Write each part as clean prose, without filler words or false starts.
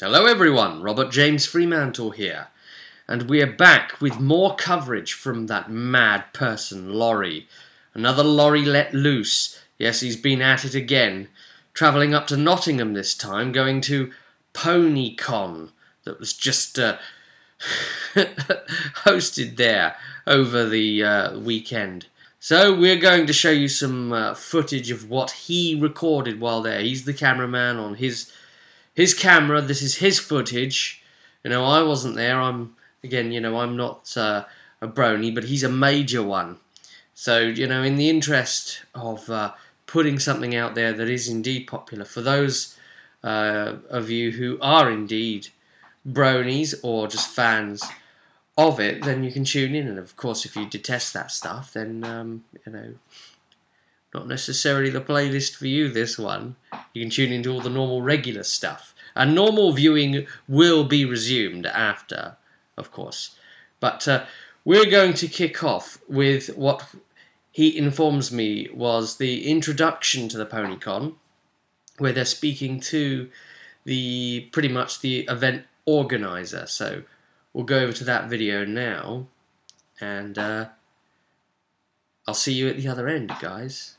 Hello everyone, Robert James Fremantle here, and we are back with more coverage from that mad person, Lory. Another Lory let loose. Yes, he's been at it again, travelling up to Nottingham this time, going to Pony Con, that was just hosted there over the weekend. So we're going to show you some footage of what he recorded while there. He's the cameraman on his camera. This is his footage. You know, I wasn't there. I'm not a brony, but he's a major one. So, you know, in the interest of putting something out there that is indeed popular, for those of you who are indeed bronies or just fans of it, then you can tune in. And of course, if you detest that stuff, then you know, not necessarily the playlist for you, this one. You can tune into all the normal regular stuff. And normal viewing will be resumed after, of course. But we're going to kick off with what he informs me was the introduction to the Pony Con, where they're speaking to pretty much the event organizer. So we'll go over to that video now, and I'll see you at the other end, guys.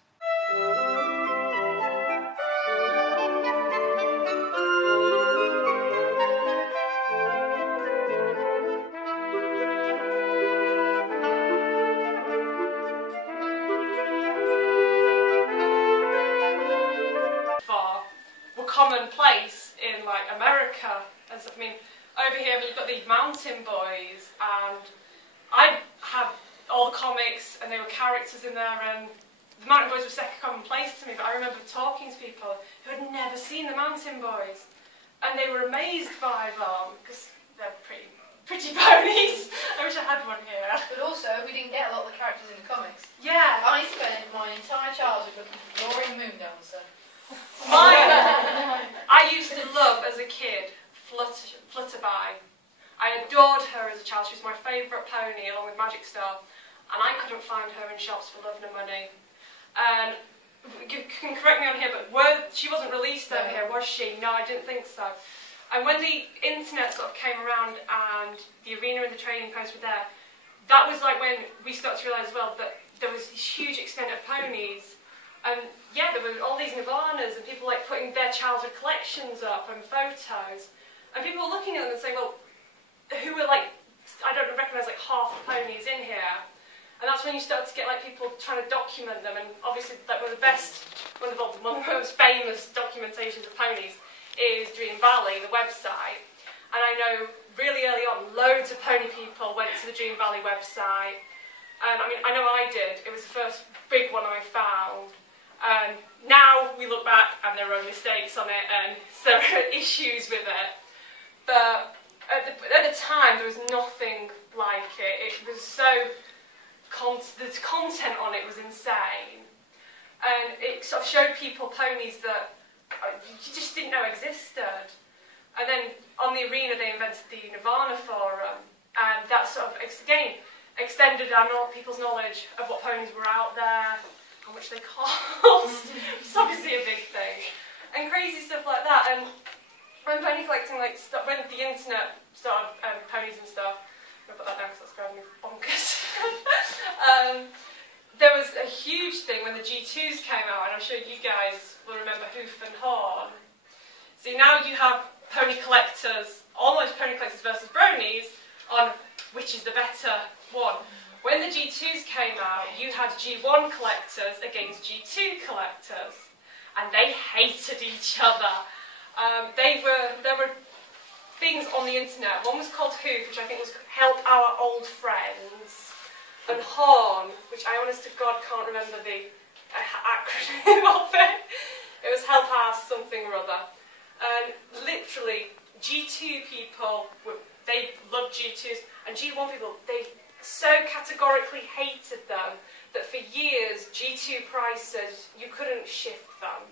Commonplace in like America and stuff. I mean, over here we've got the Mountain Boys, and I had all the comics and there were characters in there, and the Mountain Boys were second commonplace to me, but I remember talking to people who had never seen the Mountain Boys, and they were amazed by them because they're pretty ponies. I wish I had one here. But also, we didn't get a lot of the characters in the comics. Yeah. I spent my entire childhood looking for Lory the Moon Dancer. I used to love, as a kid, Flutterby. I adored her as a child. She was my favourite pony, along with Magic Star, and I couldn't find her in shops for love nor money. And you can correct me on here, but she wasn't released over here, was she? No, I didn't think so. And when the internet sort of came around and the arena and the trading posts were there, that was like when we started to realise as well that there was this huge extent of ponies. And yeah, there were all these Nirvanas and people like putting their childhood collections up and photos. And people were looking at them and saying, well, who were like, I don't recognise like half the ponies in here. And that's when you start to get like people trying to document them. And obviously like one of the most famous documentations of ponies is Dream Valley, the website. And I know really early on, loads of pony people went to the Dream Valley website. I mean, I know I did. It was the first big one I found. Now we look back and there are mistakes on it and there are issues with it, but at the time there was nothing like it. It was so, the content on it was insane, and it sort of showed people ponies that you just didn't know existed. And then on the arena they invented the Nirvana forum, and that sort of again extended people's knowledge of what ponies were out there, how much they cost. It's obviously a big thing, and crazy stuff like that. And when pony collecting, like when the internet started, ponies and stuff, I'm gonna put that down because that's driving me bonkers. There was a huge thing when the G2s came out, and I'm sure you guys will remember Hoof and Horn. See, now you have pony collectors, almost pony collectors versus bronies, on which is the better one. When the G2s came out, you had G1 collectors against G2 collectors, and they hated each other. There were things on the internet. One was called Hoof, which I think was Help Our Old Friends, and Horn, which I honest to God can't remember the acronym of it. It was Help Our something or other. And literally, G2 people, they loved G2s, and G1 people, they so categorically hated them that for years G2 prices, you couldn't shift them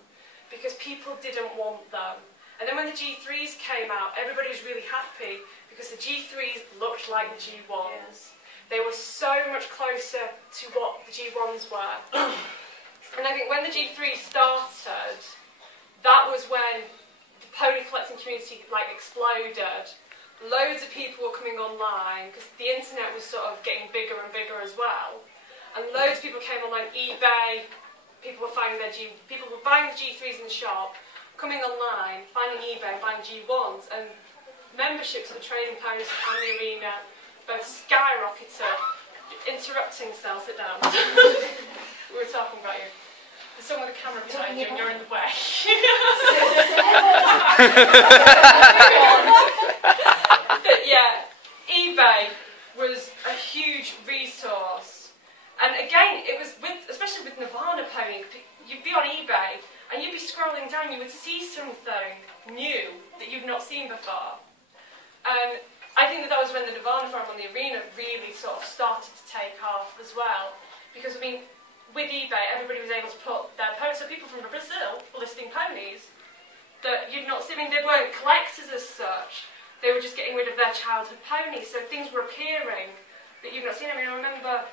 because people didn't want them. And then when the G3s came out, everybody was really happy because the G3s looked like the G1s. They were so much closer to what the G1s were. And I think when the G3s started, that was when the pony collecting community like exploded. Loads of people were coming online because the internet was sort of getting bigger and bigger as well. And loads of people came online, eBay, people were buying the G3s in the shop, coming online, finding eBay, buying G1s, and memberships of the trading post and the arena both skyrocketed. Interrupting Sal, sit down. We were talking about you. There's someone with a camera behind you and you're in the way. But yeah, eBay was a huge resource. And again, it was especially with Nirvana Pony, you'd be on eBay and you'd be scrolling down, you would see something new that you'd not seen before. And I think that was when the Nirvana forum on the arena really sort of started to take off as well. Because, I mean, with eBay, everybody was able to put their ponies, so people from Brazil were listing ponies that you'd not seen. I mean, they weren't collectors as such, they were just getting rid of their childhood ponies, so things were appearing that you've not seen. I mean, I remember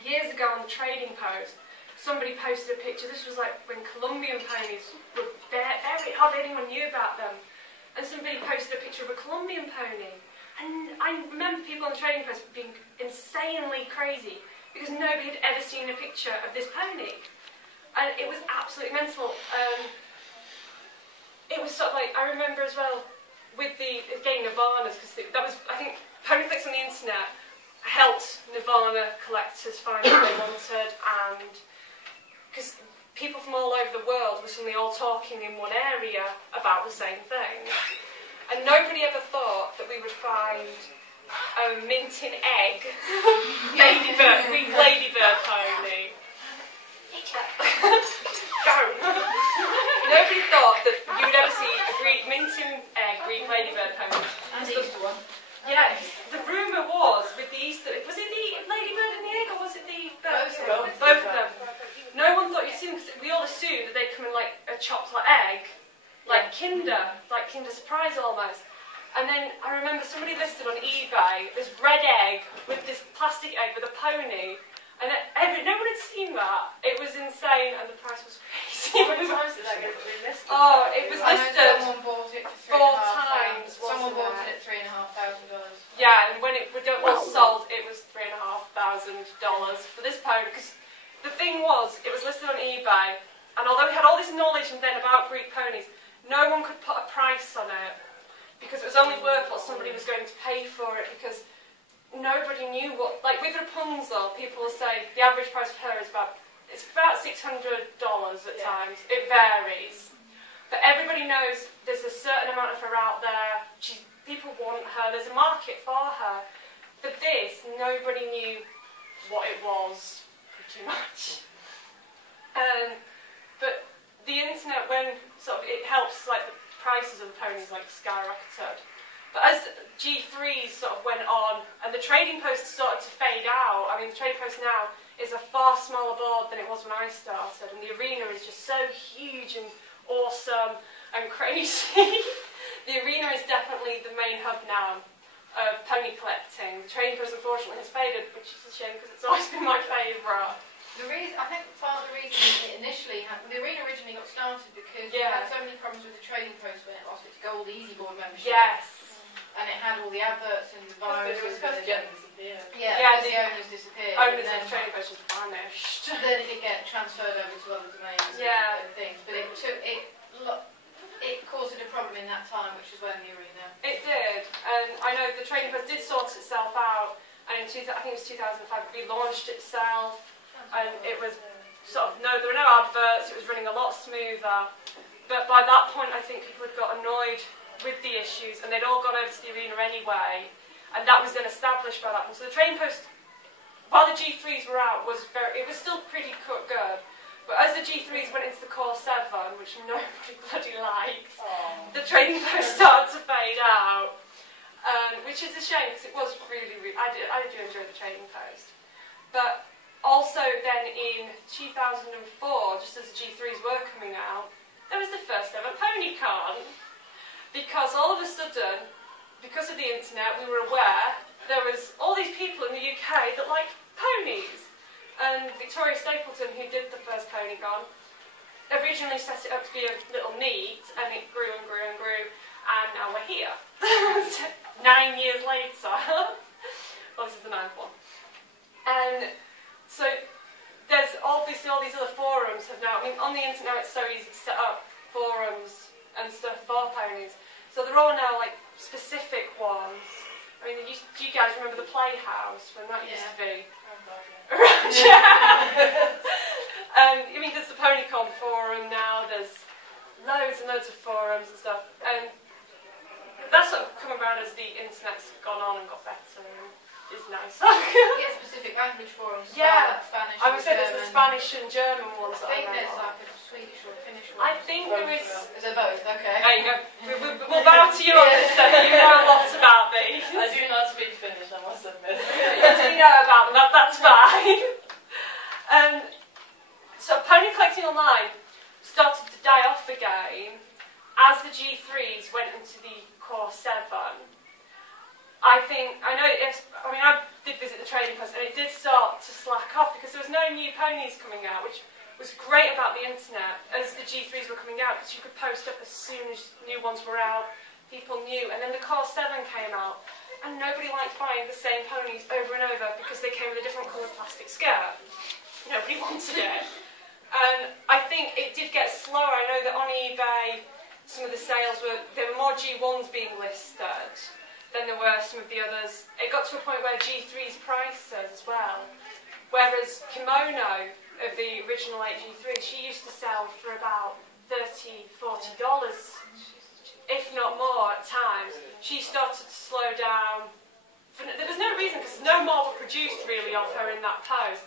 years ago on the trading post, somebody posted a picture, this was like when Colombian ponies were very hard, anyone knew about them, and somebody posted a picture of a Colombian pony. And I remember people on the trading post being insanely crazy because nobody had ever seen a picture of this pony. And it was absolutely mental. It was sort of like, I remember as well, with the, again, Nirvanas, because that was, I think, Pony Clicks on the internet helped Nirvana collectors find what they wanted, and because people from all over the world were suddenly all talking in one area about the same thing. And nobody ever thought that we would find a minting egg ladybird, Greek ladybird pony. Go! Nobody thought that you would ever see a Greek minting egg Greek ladybird pony. And the Easter one. Yeah, the rumour was with the Easter, was it the ladybird and the egg, or was it the bird? Both of them. No one thought you'd see them because we all assumed that they'd come in like a chocolate egg. Like Kinder Surprise almost. And then I remember somebody listed on eBay this red egg with this plastic egg with a pony. And no one had seen that. It was insane and the price was crazy. Oh, it was listed Someone bought it for four times. Someone bought it at $3,500. Yeah, and when it was sold, it was $3,500 for this pony. Because the thing was, it was listed on eBay, and although we had all this knowledge then about Greek ponies, no one could put a price on it because it was only worth what somebody was going to pay for it, because nobody knew what, like with Rapunzel, people will say the average price of her is about $600 at times. It varies. But everybody knows there's a certain amount of her out there. People want her, there's a market for her. But this, nobody knew what it was, pretty much. But the internet, when sort of it helps, like the prices of the ponies like skyrocketed. But as G3s sort of went on and the trading post started to fade out, I mean the trading post now is a far smaller board than it was when I started, and the arena is just so huge and awesome and crazy. The arena is definitely the main hub now of pony collecting. The trading post unfortunately has faded, which is a shame because it's always been my favourite. I think part of the reason it initially happened, the arena originally got started because we had so many problems with the trading post when it lost its gold easy board membership. Yes. And it had all the adverts and the viruses. It was supposed to disappear. Yeah, the owners disappeared. Owners of the trading post just vanished. Then it did get transferred over to other domains and things, but it caused a problem in that time, which is when the arena. It did, and I know the trading post did sort itself out, and I think it was 2005 it relaunched itself, and it was sort of, there were no adverts, it was running a lot smoother, but by that point I think people had got annoyed with the issues, and they'd all gone over to the arena anyway, and that was then established by that point. So the trading post, while the G3s were out, it was still pretty good. But as the G3s went into the Core 7, which nobody bloody liked, the trading post started to fade out, which is a shame because it was really, I do enjoy the trading post. But also then in 2004, just as the G3s were coming out, there was the first ever Pony Con. Because all of a sudden, because of the internet, we were aware there was all these people in the UK that like ponies. And Victoria Stapleton, who did the first Pony Con, originally set it up to be a little meet, and it grew and grew and grew, and now we're here. 9 years later. Well, this is the 9th one. And so there's obviously all these other forums have now, I mean, on the internet it's so easy to set up forums and stuff for ponies. So they're all now like specific ones. I mean, do you guys remember the Playhouse when that used to be? I mean, there's the Pony Con forum now, there's loads and loads of forums and stuff. And that's sort of come around as the internet's gone on and got better and is nice. Get specific language forums as well, like Spanish I would say there's the Spanish and German ones. I think there's like a Swedish or a Finnish one. I think there is. Is there both? Okay. There you go. We'll bow to you on this, so you know lots about these. I do not speak Finnish, I must admit. You know about them, that's fine. So pony collecting online started to die off again as the G3s went into the Core 7. I did visit the trading post and it did start to slack off because there was no new ponies coming out, which was great about the internet as the G3s were coming out because you could post up as soon as new ones were out, people knew, and then the Core 7 came out and nobody liked buying the same ponies over and over because they came with a different coloured plastic skirt. Nobody wanted it. And I think it did get slower. I know that on eBay some of the sales there were more G1s being listed than there were some of the others. It got to a point where G3's prices as well. Whereas Kimono, of the original 8G3, she used to sell for about $30, $40, if not more at times. She started to slow down. There was no reason, because no more were produced really of her in that pose.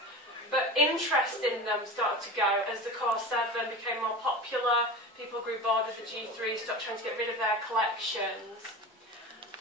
But interest in them started to go as the Core 7 became more popular. People grew bored of the G3, stopped trying to get rid of their collections.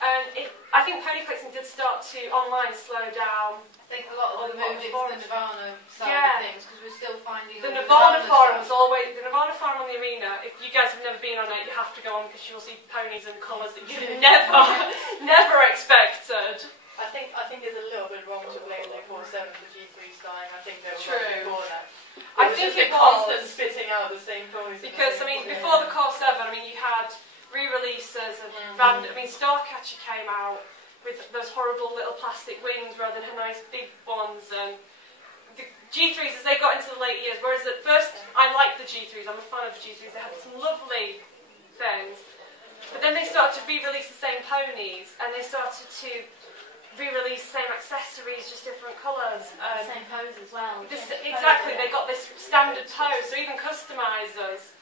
And I think pony collecting did start to online slow down. I think a lot of them moved into the Nirvana side of things because we're still finding the Nirvana forum was always the Nirvana forum on the arena. If you guys have never been on it, you have to go on because you will see ponies and colours that you never expected. I think it's a little bit wrong to blame the Core 7 for G3's dying. I think they were True. before that. I think it was constant spitting out the same ponies. Because I mean, before the Core 7, I mean, you had re-releases of Starcatcher came out with those horrible little plastic wings rather than her nice big ones, and the G3s as they got into the late years, whereas at first I liked the G3s, I'm a fan of the G3s, they had some lovely things, but then they started to re-release the same ponies and they started to re-release the same accessories, just different colours. Same pose as well. Exactly, they got this standard pose, so even customisers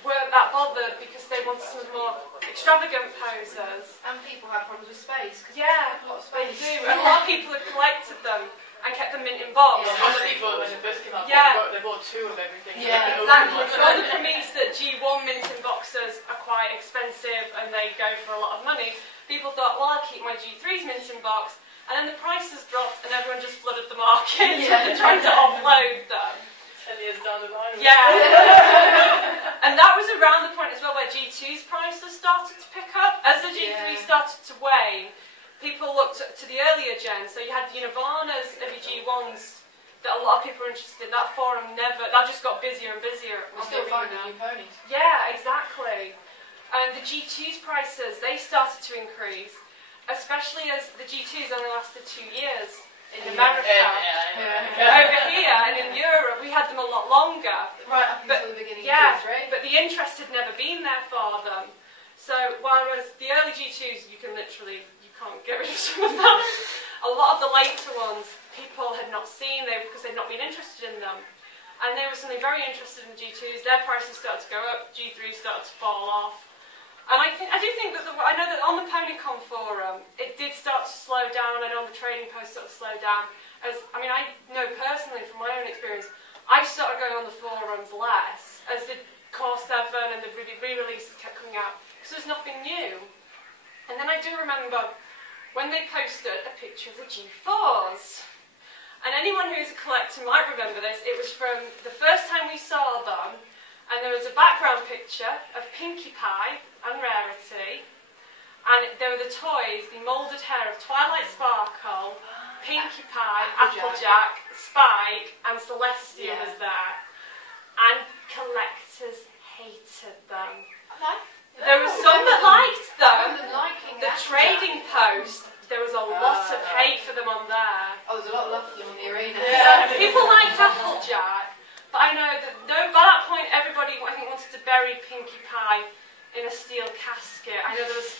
weren't that bothered because they wanted some more extravagant poses. And people have problems with space. Yeah, a lot of they space. do. And a lot of people had collected them and kept them mint in box. Yeah, most people, when it first came out, they bought 2 of everything. Yeah, exactly. So on the premise that G1 mint in boxes are quite expensive and they go for a lot of money, people thought, well, I'll keep my G3s mint in box. And then the prices dropped and everyone just flooded the market and trying to offload them. 10 years down the line. Yeah. And that was around the point as well where G2's prices started to pick up. As the G3 started to wane, people looked to the earlier gens. So you had the Nirvanas, the G1s that a lot of people were interested in. That forum that just got busier and busier. We're still finding new ponies. Yeah, exactly. And the G2's prices, they started to increase, especially as the G2's only lasted 2 years. In America, over here and in Europe, we had them a lot longer. Right up until the beginning of G3. But the interest had never been there for them. So whereas the early G2s, you can't get rid of some of them. A lot of the later ones, people had not seen because they'd not been interested in them. And they were suddenly very interested in the G2s. Their prices started to go up. G3s started to fall off. And I do think that I know that on the Pony Con forum, it did start to slow down. I know on the trading post started to slow down. I know personally from my own experience, I started going on the forums less as the Core 7 and the re-releases kept coming out because there was nothing new. And then I do remember when they posted a picture of the G4s. And anyone who's a collector might remember this. It was from the first time we saw them. And there was a background picture of Pinkie Pie and Rarity, and there were the toys, the moulded hair of Twilight Sparkle, Pinkie Pie, Applejack, Spike, and Celestia was there, and collected haters hated them. There were some that liked them. The trading post, there was a lot of hate for them on there. Oh, there's a lot of love for them on the arena. Yeah. People liked Applejack, but I know that by that point everybody, I think, wanted to bury Pinkie Pie in a steel casket. I know there was,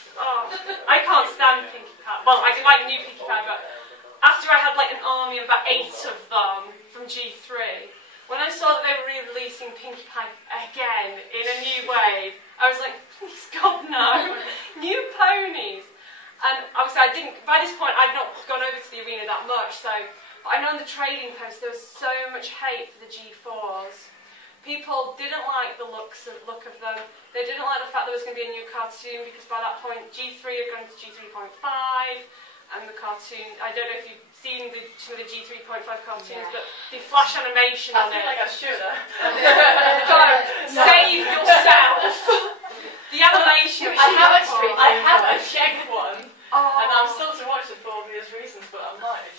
I can't stand Pinkie Pie. Well, I like new Pinkie Pie, but after I had like an army of about 8 of them from G3, when I saw that they were re-releasing Pinkie Pie again in a new wave, I was like, please God, no. New ponies. And obviously I didn't, by this point I'd not gone over to the arena that much, so, but I know in the trading post there was so much hate for the G4s. People didn't like the look of them. They didn't like the fact there was going to be a new cartoon, because by that point G3 had gone to G3.5, and the cartoon, I don't know if you've seen some of the G3.5 cartoons, but the flash animation on it. I feel like I should have. God, save yourself. The animation. I have a check one, and I'm still to watch it for obvious reasons, but I might.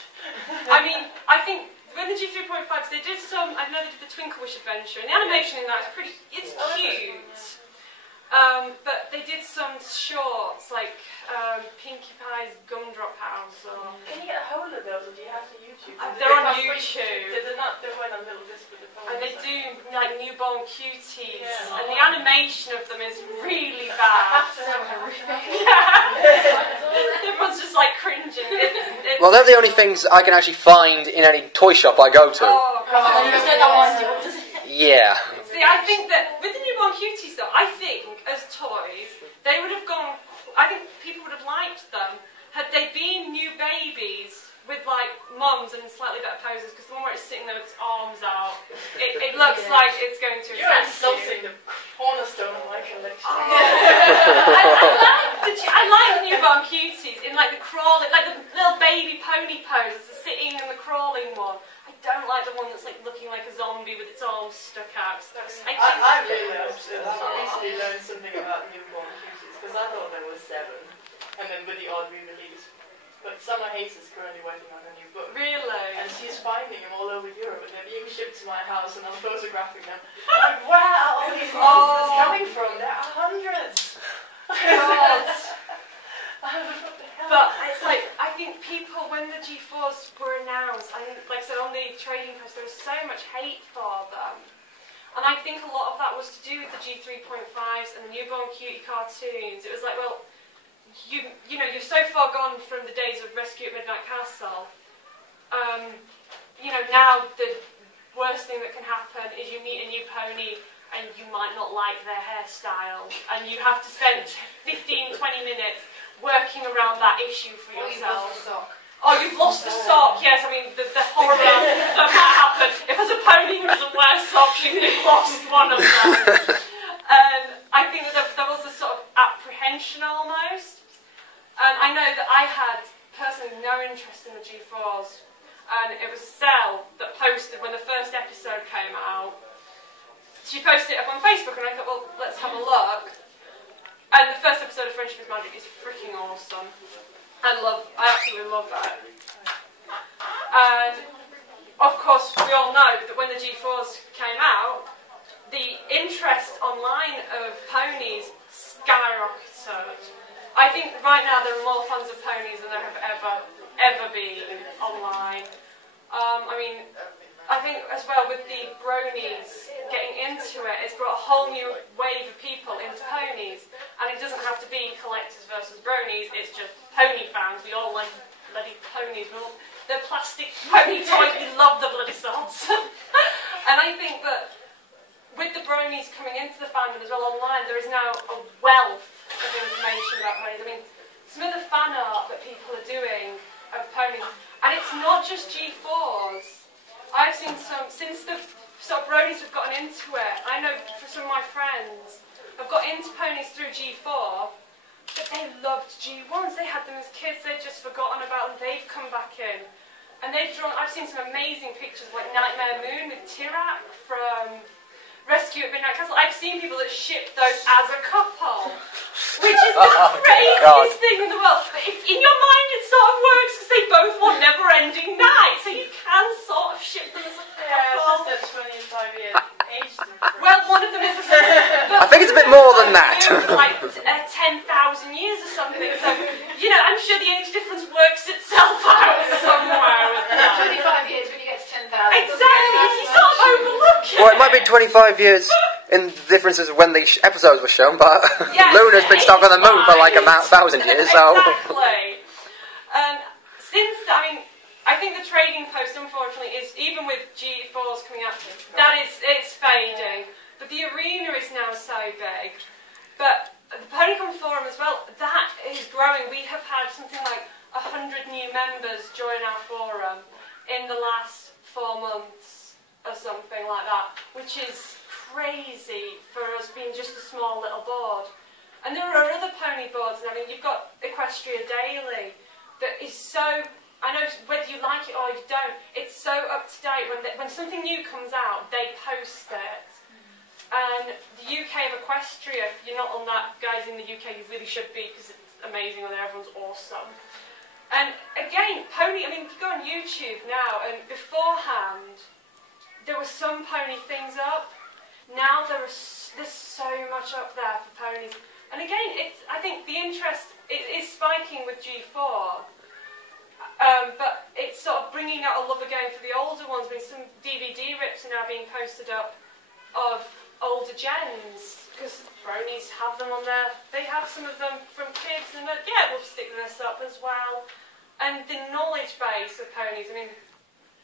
I mean, I think when the G3.5s, they did some, I know they did the Twinkle Wish adventure, and the animation in that is pretty, it's cute. But they did some shorts, like Pinkie Pie's Gumdrop House. Or Can you get a hold of those, or do you have to YouTube? They're on YouTube. They weren't a little disc with the phone. And they do like newborn cuties, and the animation of them is really bad. Everyone's just like cringing. Well, they're the only things I can actually find in any toy shop I go to. Yeah. See, I think that with the newborn cuties though, I think as toys, they would have gone, I think people would have liked them had they been new babies with like mums and slightly better poses, because the one where it's sitting there with its arms out, it looks like it's going to You're insulting the cornerstone of my collection. I like the newborn cuties in like the crawling, like the little baby pony poses, the sitting and the crawling one. I don't like the one that's like looking like a zombie with its arms stuck out. I really recently learned something about newborn cuties, because I thought there were 7, and then with the odd re-release. But Summer Hayes is currently working on a new book. Really? And she's finding them all over Europe, and they're being shipped to my house, and I'm photographing them. I'm like, where are all these monsters coming from? There are hundreds. God. But it's like, I think people, when the G4s were announced, I think, like I said, on the trading post, there was so much hate for them. And I think a lot of that was to do with the G3.5s and the newborn cutie cartoons. It was like, well, you know, you're so far gone from the days of Rescue at Midnight Castle. You know, now the worst thing that can happen is you meet a new pony and you might not like their hairstyle, and you have to spend 15-20 minutes working around that issue for yourself. Oh, you've lost the sock. Yes, I mean the horror of that happened. If there's a pony who doesn't wear socks, you've lost one of them. I think that there was a sort of apprehension almost. And I know that I had personally no interest in the G4s, and it was Sel that posted when the first episode came out. She posted it up on Facebook, and I thought, well, let's have a look. And the first episode of Friendship is Magic is freaking awesome. I absolutely love that. And of course, we all know that when the G4s came out, the interest online of ponies skyrocketed. I think right now there are more fans of ponies than there have ever been online. I mean, I think as well with the bronies getting into it, it's brought a whole new wave of people into ponies. And it doesn't have to be collectors versus bronies, it's just pony fans. We all like bloody ponies. They're plastic pony toys, we love the bloody sods. And I think that with the bronies coming into the fandom as well online, there is now a wealth of information about ponies. I mean, some of the fan art that people are doing of ponies, and it's not just G4s. I've seen some, since the sort of bronies have gotten into it, I know for some of my friends have got into ponies through G4, but they loved G1s. They had them as kids, they'd just forgotten about them, they've come back in. And they've drawn, I've seen some amazing pictures like Nightmare Moon with Tirak from Rescue at Midnight Castle. I've seen people that ship those as a couple, which is the craziest thing in the world. But if, in your mind it sort of works because they both want never-ending night, so you can sort of ship them as a couple. Yeah, it's just that 25 years age difference. Well, one of them is a I think it's a bit more than that. Like 10,000 years or something. So, you know, I'm sure the age difference works itself out somewhere with that. 25 years when you get to 10,000. Exactly, you sort of overlook it. Well, it might be 25 years in the differences of when the episodes were shown, but Yes, Luna's been stuck on the moon for like 1,000 years, so... Exactly. I think the trading post, unfortunately, is, even with G4s coming out, it's fading. But the arena is now so big. But the Pony Con forum as well, that is growing. We have had something like 100 new members join our forum in the last 4 months or something like that, which is crazy for us being just a small little board. And there are other pony boards, and I mean, you've got Equestria Daily, that is so, I know whether you like it or you don't, it's so up to date. When something new comes out, they post it. And the UK of Equestria, if you're not on that, guys in the UK, you really should be, because it's amazing on there, everyone's awesome. And again, pony, I mean, you go on YouTube now, and beforehand, there were some pony things up. Now there's so much up there for ponies. And again, I think the interest is spiking with G4, but it's sort of bringing out a love again for the older ones. I mean, some DVD rips are now being posted up of older gens, because bronies have them on there. They have some of them from kids, and yeah, we'll stick this up as well. And the knowledge base of ponies, I mean,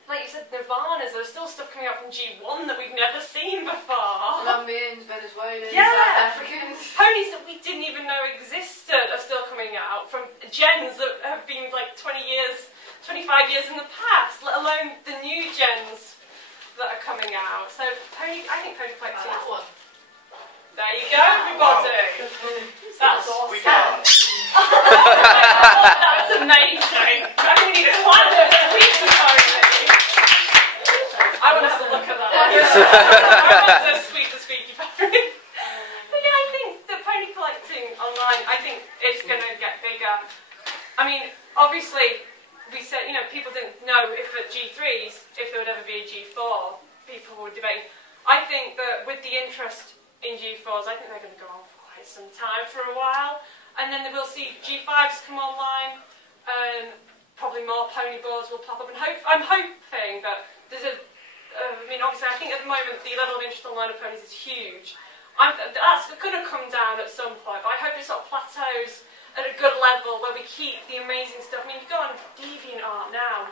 like you said, Nirvanas, there's still stuff coming out from G1 that we've never seen before. Colombians, Venezuelans, yeah. South Africans. Ponies that we didn't even know existed are still coming out from gens that have been like 20 years, 25 years in the past, let alone the new gens that are coming out. So I think pony collecting. That one. There you go, everybody. That's awesome. We got. That's amazing. I think we need a plan of sweet pony. I want us to look at that. I want to sweet the squeaky pony. But yeah, I think the pony collecting online, I think it's going to get bigger. I mean, obviously, we said, you know, people didn't know if at G3s, if there would ever be a G4. People were debating. I think that with the interest in G4s, I think they're going to go on for quite some time, for a while. And then we'll see G5s come online, and probably more pony boards will pop up. And I'm hoping that there's I mean, obviously, I think at the moment the level of interest online of ponies is huge. That's going to come down at some point, but I hope it sort of plateaus at a good level where we keep the amazing stuff. I mean, you go on DeviantArt now,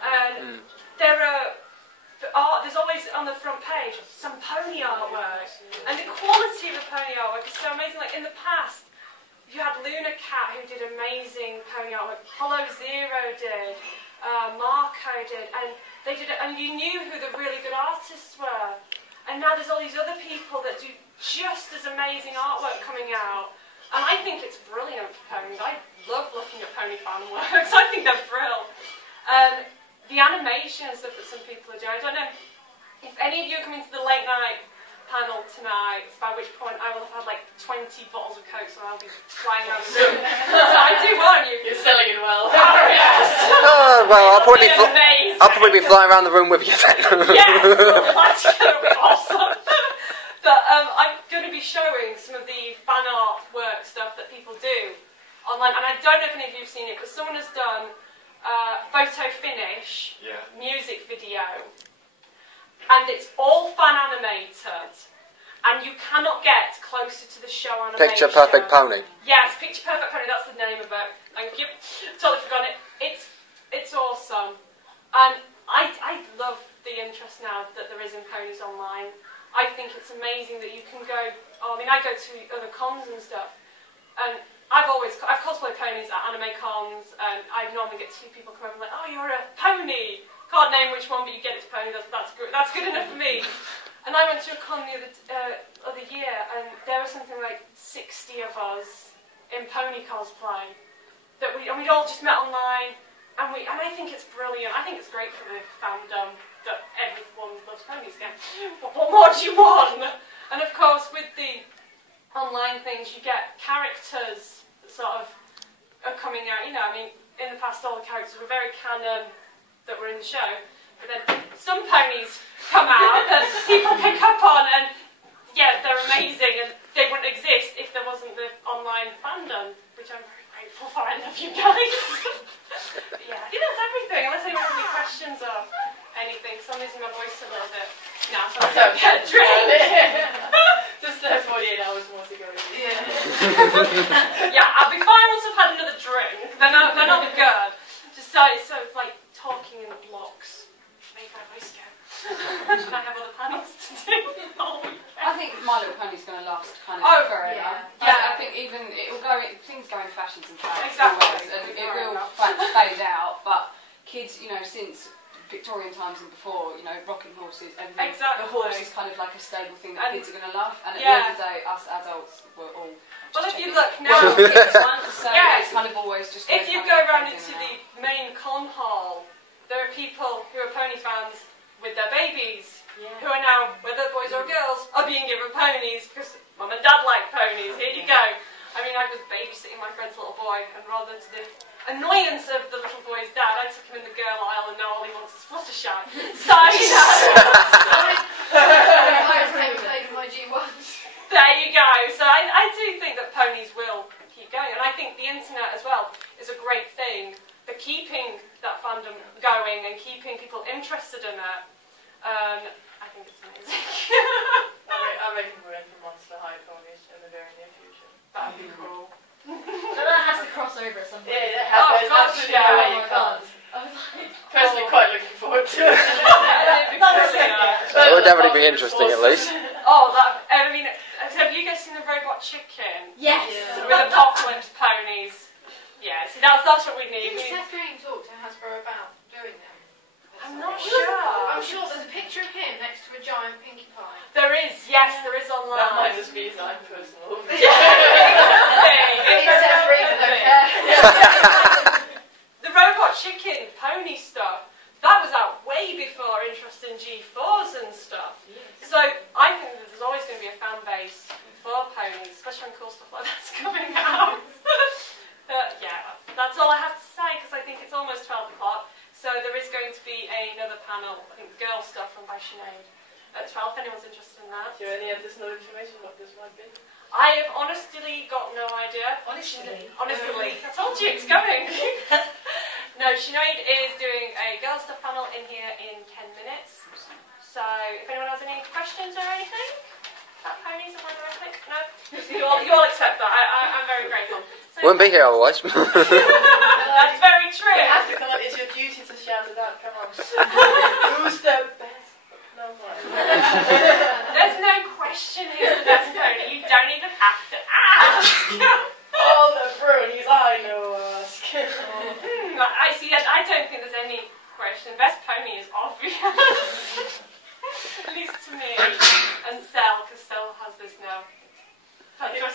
and there's always on the front page some pony artwork, and the quality of the pony artwork is so amazing. Like in the past, you had Luna Cat, who did amazing pony artwork, Hollow Zero did, Marco did, and they did it, and you knew who the really good artists were. And now there's all these other people that do just as amazing artwork coming out. And I think it's brilliant for ponies. I love looking at pony fan works. I think they're brilliant. The animation and stuff that some people are doing, I don't know if any of you are coming to the late night panel tonight, by which point I will have had like 20 bottles of Coke, so I'll be flying around the room. So I do warn you. You're selling it well. Oh, yes. Oh, well, I'll probably be flying around the room with you then. Yes, that's going to be awesome. But I'm going to be showing some of the fan art work stuff that people do online, and I don't know if any of you have seen it, but someone has done photo finish, music video, and it's all fan animated, and you cannot get closer to the show animation. Picture Perfect Pony. Yes, Picture Perfect Pony, that's the name of it. Thank you. Totally forgot it. It's awesome. And I love the interest now that there is in ponies online. I think it's amazing that you can go, I mean, I go to other cons and stuff, and I've cosplayed ponies at anime cons, and I normally get 2 people come over and like, oh, you're a pony! Can't name which one, but you get it to pony, that's good enough for me. And I went to a con the other year, and there was something like 60 of us in pony cosplay, that we'd all just met online, and I think it's brilliant. I think it's great for the fandom that everyone loves ponies again. What more do you want? And of course, with the online things, you get characters that sort of are coming out. You know, I mean, in the past, all the characters were very canon that were in the show, but then some ponies come out that people pick up on, and yeah, they're amazing. And they wouldn't exist if there wasn't the online fandom, which I'm very grateful for. I love you guys. But yeah, I think that's everything, unless anyone has any questions or anything, because I'm losing my voice a little bit. No, so I'm going to get a drink. Just 48 hours more to go. Yeah. Yeah, I'll be fine once I've had another drink. They're not good. Just so it's like talking in blocks. Make my voice go. Should I have other panels to do? I think My Little Pony's going to last kind of forever. Yeah. I think even it'll go. Things go in fashions and fads Exactly. always, and it will fade out. But kids, since Victorian times and before, rocking horses, everything. Exactly. The horse is kind of like a stable thing that kids are going to love. And at the end of the day, us adults were all. Well, if you look now, kids want, so it's kind of always just. If you go around into the main con hall, there are people who are pony fans with their babies, who are now, whether boys or girls, are being given ponies because mum and dad like ponies. Here you go. I mean, I was babysitting my friend's little boy, and rather to the annoyance of the little boy's dad, I took him in the girl aisle, and now all he wants is Fluttershy. So, I played with my G1s. There you go. So I do think that ponies will keep going, and I think the internet as well is a great thing for keeping that fandom going and keeping people interested in it. I think it's amazing. I reckon we're in for Monster High ponies in the very near future. That'd be cool. But that has to cross over at some point. Yeah, Oh, there's gosh, absolutely yeah. no way Oh you my God. can't. I was like, Personally, quite looking forward to it. That would definitely be interesting, at least. Oh, I mean, have you guys seen the Robot Chicken? yes. Yeah. With Apocalypse ponies? Yeah, see, that's what we need. Did Seth Green talk to Hasbro about doing them? I'm not He sure. was- I'm sure there's a picture of him next to a giant Pinkie Pie. There is, yes, there is online. That might just be his own personal. It's Seth Green, I don't care. The Robot Chicken pony stuff, that was out way before interest in G4s and stuff. So I think that there's always going to be a fan base for ponies, especially when cool stuff like that's coming out. Yeah, that's all I have to say, because I think it's almost 12 o'clock. So there is going to be another panel, I think girl stuff from by Sinead at 12, if anyone's interested in that. Do you any additional information what this might be? I have honestly got no idea. Honestly. Honestly. I told you it's coming. No, Sinead is doing a girl stuff panel in here in 10 minutes. So if anyone has any questions or anything about ponies or anything, no? You all accept that. I'm very grateful. So, Wouldn't be here otherwise. that's very true. You have to come on, it's your duty to shout it out, come on. Who's the best? No one. There's no question who's the best pony. You don't even have to ask. All the bronies I know ask. I see. I don't think there's any question. Best pony is obvious. At least to me. And Cell, because Cell has this now. Here's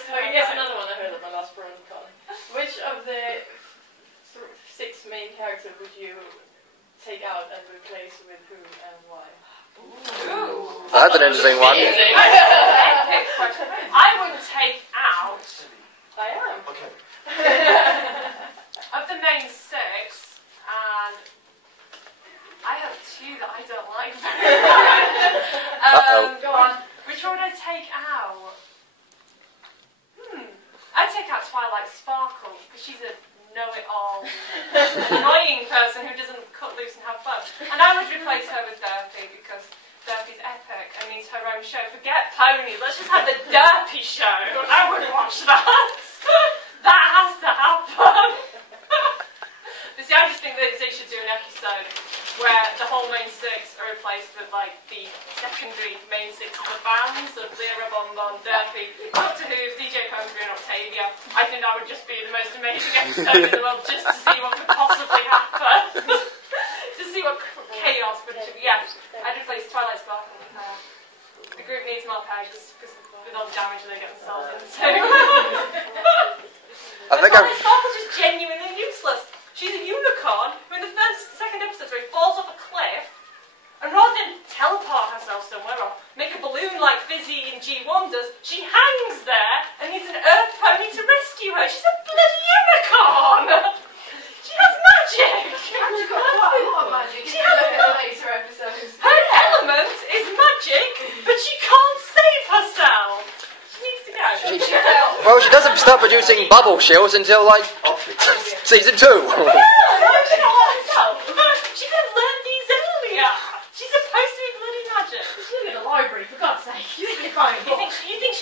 another one I heard at my last Pony Con. Which of the 6 main characters would you take out and replace with who and why? Ooh. That's an interesting one. Epic question. I would take out I am. Okay. of the main 6, and I have 2 that I don't like very much. Go on. Which one would I take out? I'd take out Twilight Sparkle, because she's a know-it-all, annoying person who doesn't cut loose and have fun. And I would replace her with Derpy, because Derpy's epic and needs her own show. Forget ponies, let's just have the Derpy show. I would watch that. That has to happen. But see, I just think that they should do an episode where the whole main 6 are replaced with like the secondary main 6 of the bands of Lyra, Bonbon, Derpy, Doctor Who, DJ Pomfrey and Octavia. I think that would just be the most amazing episode in the world, just to see what could possibly happen. To see what chaos would... Yeah, I'd replace Twilight Sparkle with her. The group needs more pages because with all the damage they get themselves into. I think Twilight I've... Sparkle's just genuinely useless. She's a unicorn who in the second episode where he falls off a cliff, and rather than teleport herself somewhere or make a balloon like Fizzy in G1 does, she hangs there and needs an earth pony to rescue her. She's a bloody unicorn! She has magic! She's got quite a lot of magic. She If you has look at the later episodes. Her element is magic, but she can't save herself. She needs to go. start producing bubble shields until like season 2. She could have learned these earlier. She's supposed to be bloody magic. She's in the library, for God's sake. You think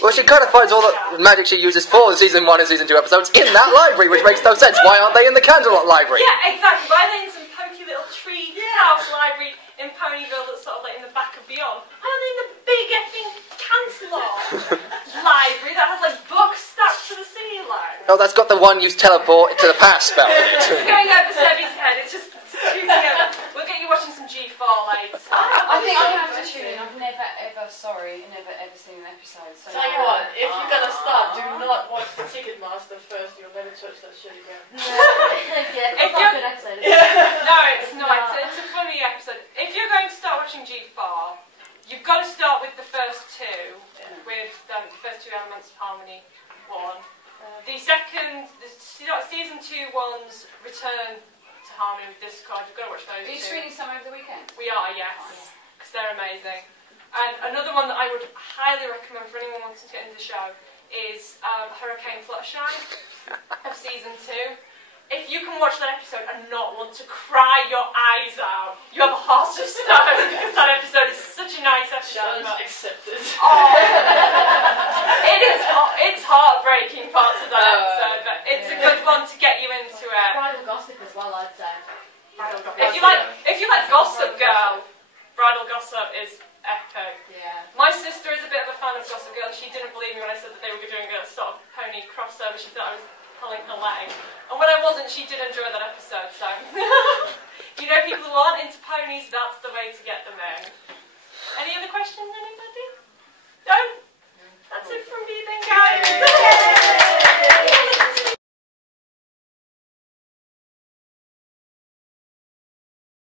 Well, she kind of finds all the magic she uses for the season 1 and season 2 episodes in that library, which makes no sense. Why aren't they in the Candlelight Library? Yeah, exactly. Why are they in some pokey little tree house library in Ponyville that's sort of like in the back of Beyond? Why are they in the big effing Cancelot library that has like books stacked to the ceiling? Oh, that's got the one-use teleport to the past spell. It's going over Sebby's head. It's just shooting over. We'll get you watching some G4 later. I think I have to tune in. I've never ever seen an episode. So Tell you what, if you're gonna start, do not watch the Ticketmaster first. You'll never touch that shit again. Yeah, it's not a good episode. No, it's not. It's a funny episode. If you're going to start watching G4, you've got to start with the first two, with the first two Elements of Harmony one. The season 2 ones return to Harmony with Discord. You've got to watch those. Are you two. streaming some over the weekend? We are, yes, because they're amazing. And another one that I would highly recommend for anyone wanting to get into the show is Hurricane Fluttershy of season 2. If you can watch that episode and not want to cry your eyes out, you have a heart of stone, because that episode is such a nice episode. Challenge accepted. Oh, it's heartbreaking parts of that episode, but it's a good one to get you into it. Bridal Gossip as well, I'd say. If you like Gossip Girl, Bridal Gossip is epic. Yeah. My sister is a bit of a fan of Gossip Girl. She didn't believe me when I said that they were doing a sort of pony crossover. She thought I was pulling her leg. And when I wasn't, she did enjoy that episode, so... You know, people who aren't into ponies, that's the way to get them in. Any other questions, anybody? No? That's it from me then, guys.